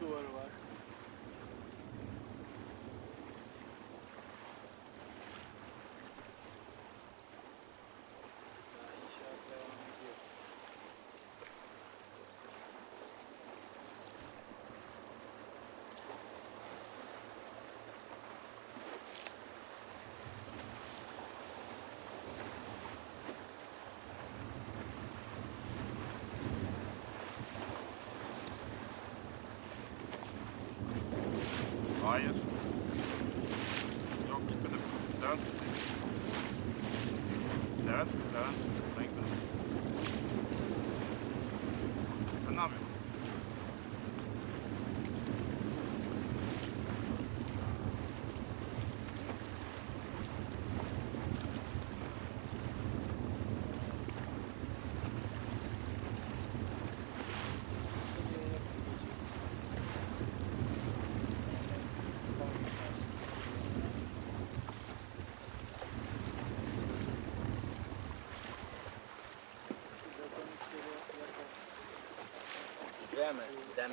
Arturo. tires.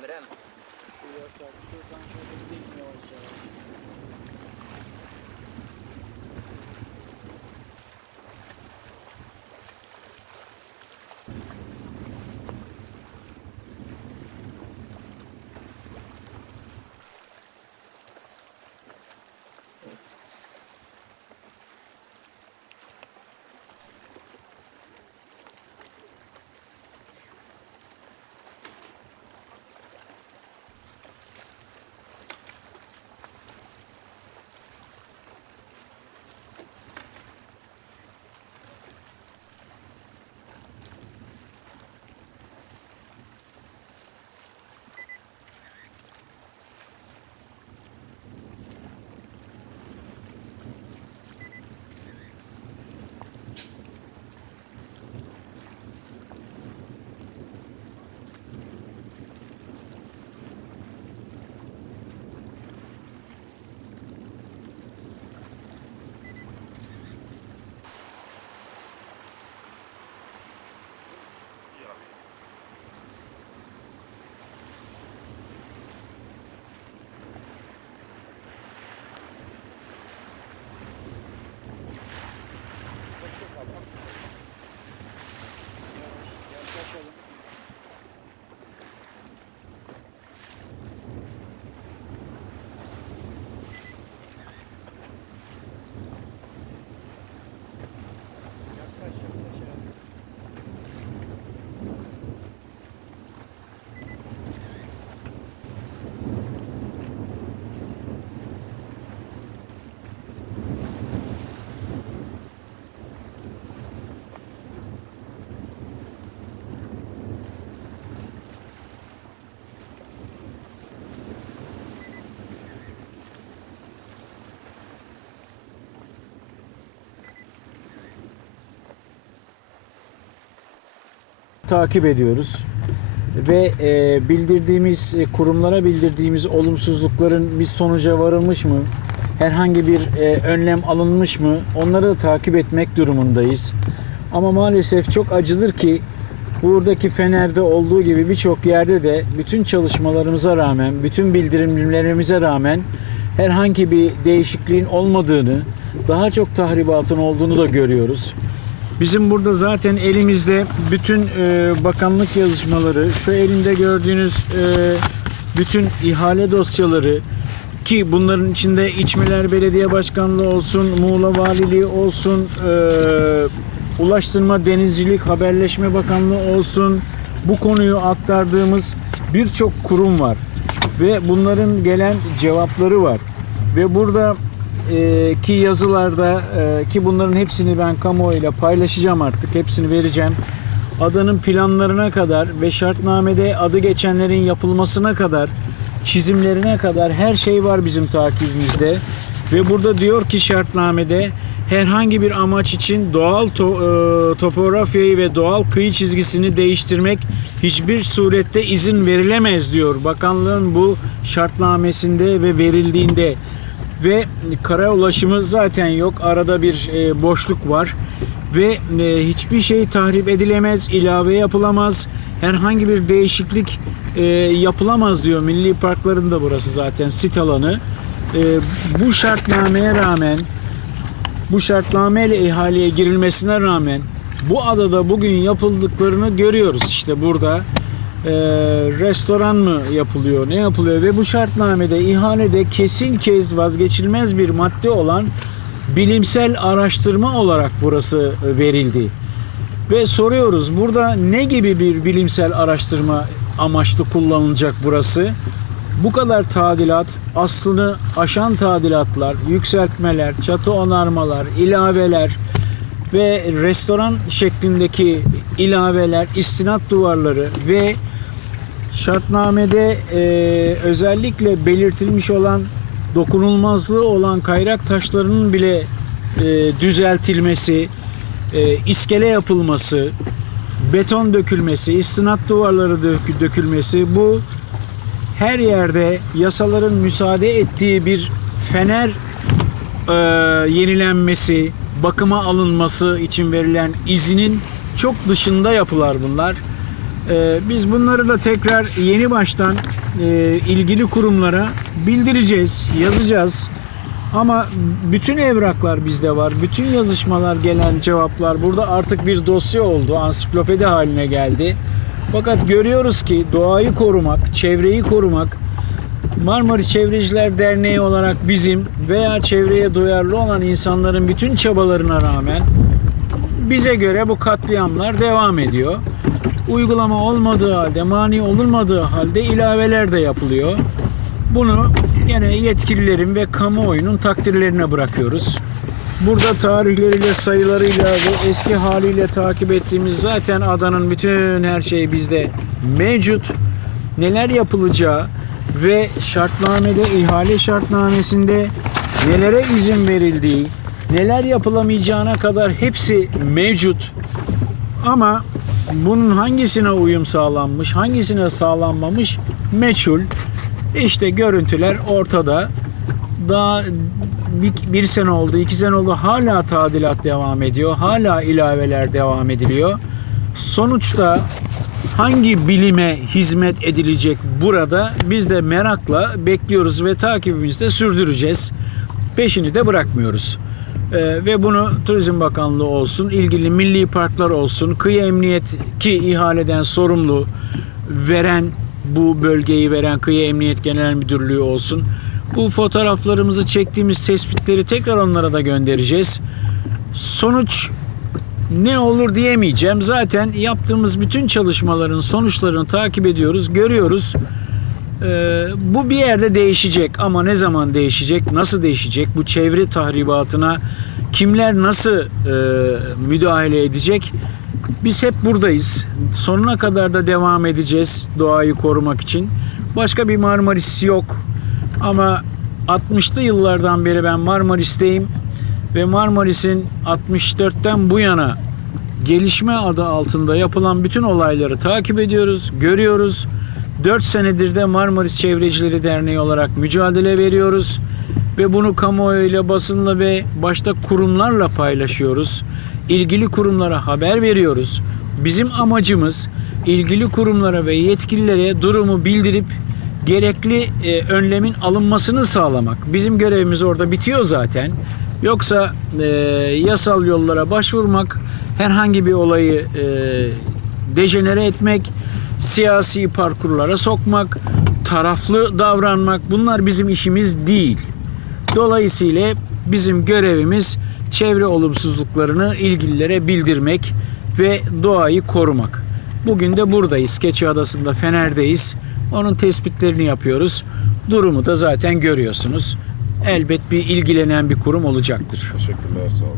sämre. Jag sa, 25 kronors bil så... takip ediyoruz ve e, bildirdiğimiz e, kurumlara bildirdiğimiz olumsuzlukların bir sonuca varılmış mı? Herhangi bir e, önlem alınmış mı? Onları da takip etmek durumundayız. Ama maalesef çok acıdır ki buradaki Fener'de olduğu gibi birçok yerde de bütün çalışmalarımıza rağmen, bütün bildirimlerimize rağmen herhangi bir değişikliğin olmadığını, daha çok tahribatın olduğunu da görüyoruz. Bizim burada zaten elimizde bütün e, bakanlık yazışmaları, şu elinde gördüğünüz e, bütün ihale dosyaları ki bunların içinde İçmeler Belediye Başkanlığı olsun, Muğla Valiliği olsun, e, Ulaştırma Denizcilik Haberleşme Bakanlığı olsun bu konuyu aktardığımız birçok kurum var ve bunların gelen cevapları var. Ve burada e, ki yazılarda e, ki bunların hepsini ben kamuoyuyla paylaşacağım artık hepsini vereceğim. Adanın planlarına kadar ve şartnamede adı geçenlerin yapılmasına kadar çizimlerine kadar her şey var bizim takibimizde. Ve burada diyor ki şartnamede herhangi bir amaç için doğal to- e, topografyayı ve doğal kıyı çizgisini değiştirmek hiçbir surette izin verilemez diyor. Bakanlığın bu şartnamesinde ve verildiğinde ve kara ulaşımı zaten yok. Arada bir e, boşluk var ve e, hiçbir şey tahrip edilemez, ilave yapılamaz. Herhangi bir değişiklik e, yapılamaz diyor. Milli parkların da burası zaten sit alanı. E, bu şartnameye rağmen bu şartnameyle ihaleye girilmesine rağmen bu adada bugün yapıldıklarını görüyoruz işte burada. Ee, restoran mı yapılıyor, ne yapılıyor ve bu şartnamede ihalede kesin kez vazgeçilmez bir madde olan bilimsel araştırma olarak burası verildi. Ve soruyoruz burada ne gibi bir bilimsel araştırma amaçlı kullanılacak burası? Bu kadar tadilat, aslını aşan tadilatlar, yükseltmeler, çatı onarmalar, ilaveler ve restoran şeklindeki ilaveler, istinat duvarları ve şartnamede e, özellikle belirtilmiş olan dokunulmazlığı olan kayrak taşlarının bile e, düzeltilmesi, e, iskele yapılması, beton dökülmesi, istinat duvarları dök- dökülmesi bu her yerde yasaların müsaade ettiği bir fener e, yenilenmesi, bakıma alınması için verilen izinin çok dışında yapılar bunlar. E, biz bunları da tekrar yeni baştan e, ilgili kurumlara bildireceğiz, yazacağız. Ama bütün evraklar bizde var. Bütün yazışmalar, gelen cevaplar burada artık bir dosya oldu. Ansiklopedi haline geldi. Fakat görüyoruz ki doğayı korumak, çevreyi korumak Marmaris Çevreciler Derneği olarak bizim veya çevreye duyarlı olan insanların bütün çabalarına rağmen bize göre bu katliamlar devam ediyor. Uygulama olmadığı halde, mani olunmadığı halde ilaveler de yapılıyor. Bunu yine yetkililerin ve kamuoyunun takdirlerine bırakıyoruz. Burada tarihleriyle, sayılarıyla ve eski haliyle takip ettiğimiz zaten adanın bütün her şeyi bizde mevcut. Neler yapılacağı ve şartnamede, ihale şartnamesinde nelere izin verildiği, neler yapılamayacağına kadar hepsi mevcut. Ama bunun hangisine uyum sağlanmış, hangisine sağlanmamış meçhul. İşte görüntüler ortada. Daha bir, bir sene oldu, iki sene oldu. Hala tadilat devam ediyor. Hala ilaveler devam ediliyor. Sonuçta hangi bilime hizmet edilecek burada biz de merakla bekliyoruz ve takibimizi de sürdüreceğiz. Peşini de bırakmıyoruz. Ee, ve bunu Turizm Bakanlığı olsun, ilgili milli parklar olsun, kıyı emniyet ki ihaleden sorumlu veren bu bölgeyi veren Kıyı Emniyet Genel Müdürlüğü olsun. Bu fotoğraflarımızı çektiğimiz tespitleri tekrar onlara da göndereceğiz. Sonuç ne olur diyemeyeceğim. Zaten yaptığımız bütün çalışmaların sonuçlarını takip ediyoruz, görüyoruz. Ee, bu bir yerde değişecek ama ne zaman değişecek, nasıl değişecek? Bu çevre tahribatına kimler nasıl e, müdahale edecek? Biz hep buradayız. Sonuna kadar da devam edeceğiz doğayı korumak için. Başka bir Marmaris yok. Ama 60'lı yıllardan beri ben Marmaris'teyim ve Marmaris'in 64'ten bu yana gelişme adı altında yapılan bütün olayları takip ediyoruz, görüyoruz. 4 senedir de Marmaris Çevrecileri Derneği olarak mücadele veriyoruz ve bunu kamuoyuyla, basınla ve başta kurumlarla paylaşıyoruz. İlgili kurumlara haber veriyoruz. Bizim amacımız ilgili kurumlara ve yetkililere durumu bildirip gerekli e, önlemin alınmasını sağlamak. Bizim görevimiz orada bitiyor zaten. Yoksa e, yasal yollara başvurmak, herhangi bir olayı e, dejenere etmek, siyasi parkurlara sokmak, taraflı davranmak bunlar bizim işimiz değil. Dolayısıyla bizim görevimiz çevre olumsuzluklarını ilgililere bildirmek ve doğayı korumak. Bugün de buradayız. Keçi Adası'nda Fener'deyiz. Onun tespitlerini yapıyoruz. Durumu da zaten görüyorsunuz elbet bir ilgilenen bir kurum olacaktır. Teşekkürler, sağ olun.